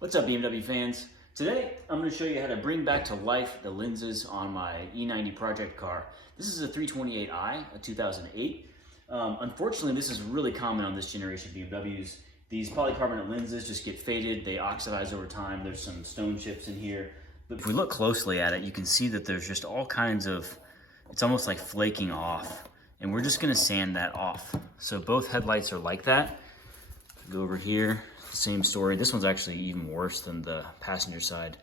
What's up, BMW fans? Today, I'm going to show you how to bring back to life the lenses on my E90 project car. This is a 328i, a 2008. Unfortunately, this is really common on this generation of BMWs. These polycarbonate lenses just get faded, they oxidize over time, there's some stone chips in here. But if we look closely at it, you can see that there's just all kinds of, it's almost like flaking off. And we're just going to sand that off. So both headlights are like that. Go over here. Same story. This one's actually even worse than the passenger side.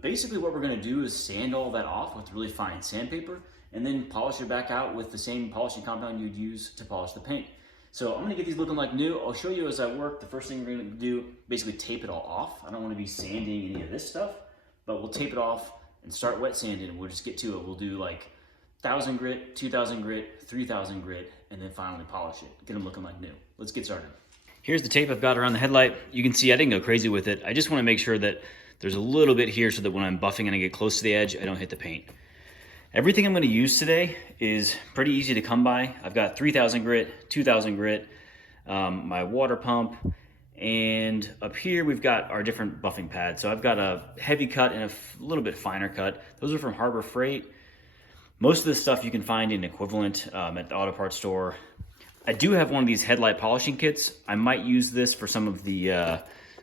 Basically what we're going to do is sand all that off with really fine sandpaper and then polish it back out with the same polishing compound you'd use to polish the paint. So I'm going to get these looking like new. I'll show you as I work. The first thing we're going to do, basically tape it all off. I don't want to be sanding any of this stuff, but we'll tape it off and start wet sanding and we'll just get to it. We'll do like 1,000 grit, 2,000 grit, 3,000 grit, and then finally polish it. Get them looking like new. Let's get started. Here's the tape I've got around the headlight. You can see I didn't go crazy with it. I just want to make sure that there's a little bit here so that when I'm buffing and I get close to the edge, I don't hit the paint. Everything I'm going to use today is pretty easy to come by. I've got 3,000 grit, 2,000 grit, my water pump, and up here we've got our different buffing pads. So I've got a heavy cut and a little bit finer cut. Those are from Harbor Freight. Most of this stuff you can find in equivalent at the auto parts store. I do have one of these headlight polishing kits. I might use this for some of the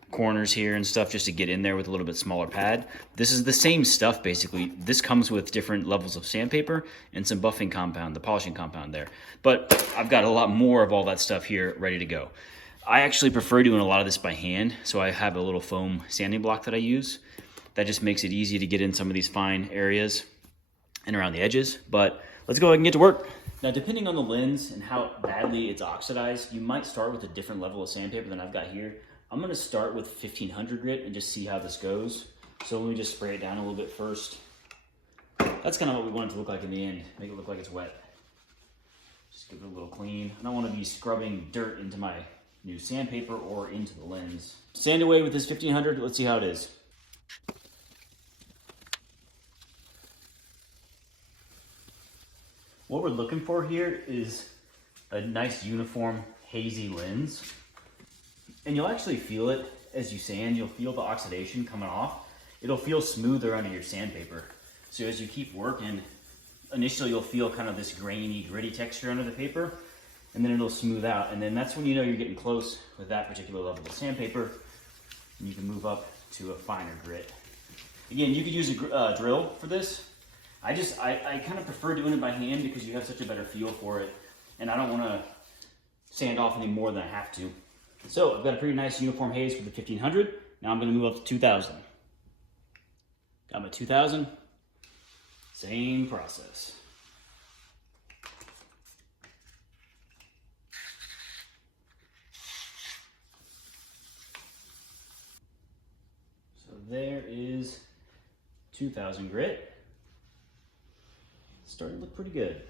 corners here and stuff just to get in there with a little bit smaller pad. This is the same stuff basically. This comes with different levels of sandpaper and some buffing compound, the polishing compound there. But I've got a lot more of all that stuff here ready to go. I actually prefer doing a lot of this by hand, so I have a little foam sanding block that I use. That just makes it easy to get in some of these fine areas and around the edges. But let's go ahead and get to work. Now, depending on the lens and how badly it's oxidized, you might start with a different level of sandpaper than I've got here. I'm going to start with 1,500 grit and just see how this goes. So let me just spray it down a little bit first. That's kind of what we want it to look like in the end. Make it look like it's wet. Just give it a little clean. I don't want to be scrubbing dirt into my new sandpaper or into the lens. Sand away with this 1,500. Let's see how it is. What we're looking for here is a nice uniform hazy lens. And you'll actually feel it as you sand. You'll feel the oxidation coming off. It'll feel smoother under your sandpaper. So as you keep working, initially you'll feel kind of this grainy, gritty texture under the paper, and then it'll smooth out. And then that's when you know you're getting close with that particular level of sandpaper, and you can move up to a finer grit. Again, you could use a drill for this. I kind of prefer doing it by hand because you have such a better feel for it, and I don't want to sand off any more than I have to. So I've got a pretty nice uniform haze for the 1,500. Now I'm going to move up to 2,000. Got my 2,000. Same process. So there is 2,000 grit. Starting to look pretty good.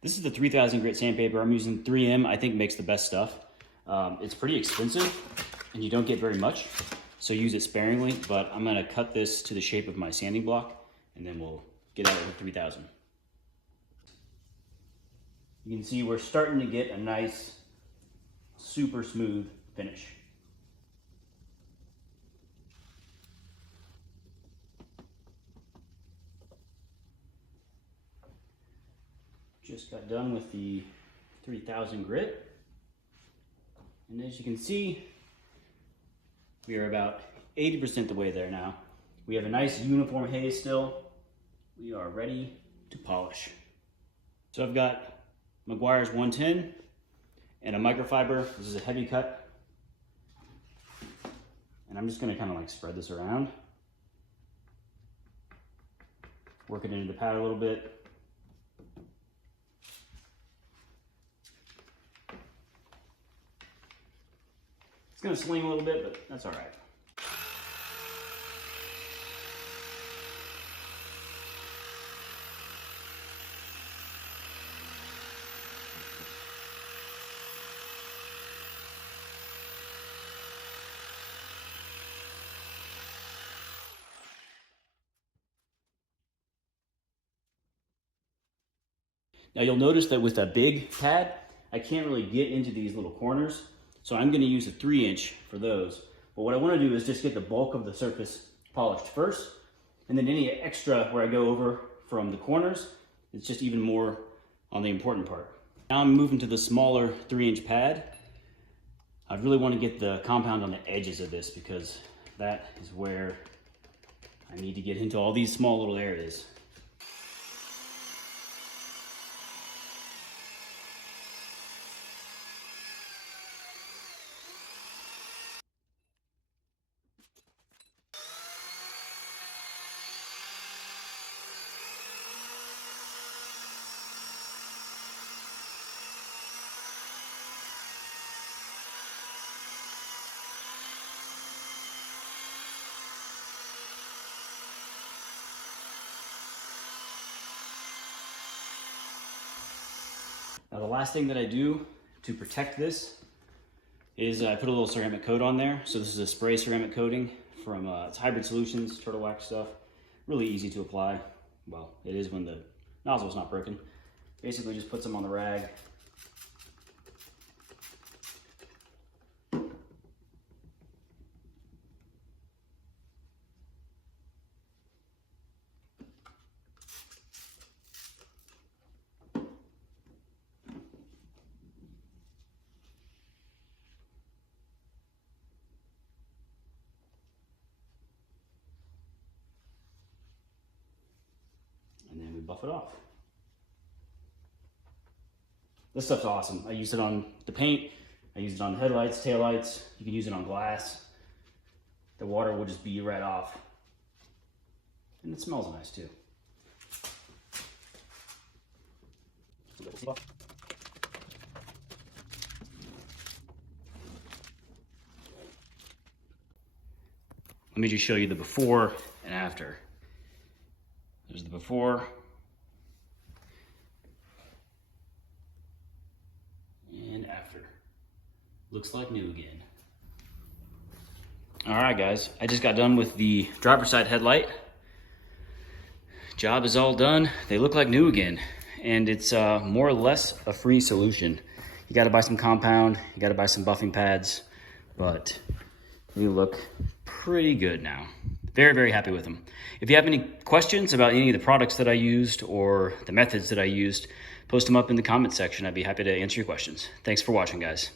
This is the 3,000 grit sandpaper. I'm using 3M, I think makes the best stuff. It's pretty expensive and you don't get very much, so use it sparingly, but I'm gonna cut this to the shape of my sanding block and then we'll get out of the 3,000. You can see we're starting to get a nice, super smooth finish. Just got done with the 3,000 grit. And as you can see, we are about 80% the way there now. We have a nice uniform haze still. We are ready to polish. So I've got Meguiar's 110 and a microfiber. This is a heavy cut. And I'm just gonna kind of like spread this around. Work it into the pad a little bit. It's gonna swing a little bit, but that's all right. Now you'll notice that with a big pad, I can't really get into these little corners. So I'm gonna use a 3-inch for those. But what I wanna do is just get the bulk of the surface polished first, and then any extra where I go over from the corners, it's just even more on the important part. Now I'm moving to the smaller 3-inch pad. I really wanna get the compound on the edges of this because that is where I need to get into all these small little areas. Now the last thing that I do to protect this is I put a little ceramic coat on there. So this is a spray ceramic coating from it's Hybrid Solutions, Turtle Wax stuff. Really easy to apply. Well, it is when the nozzle's not broken. Basically just put some on the rag. And then we buff it off. This stuff's awesome. I use it on the paint. I use it on the headlights, taillights. You can use it on glass. The water will just bead right off. And it smells nice too. Let me just show you the before and after. There's the before. And after. Looks like new again. All right, guys. I just got done with the driver's side headlight. Job is all done. They look like new again. And it's more or less a free solution. You got to buy some compound. You got to buy some buffing pads. But they look pretty good now. Very, very happy with them. If you have any questions about any of the products that I used or the methods that I used, post them up in the comment section. I'd be happy to answer your questions. Thanks for watching, guys.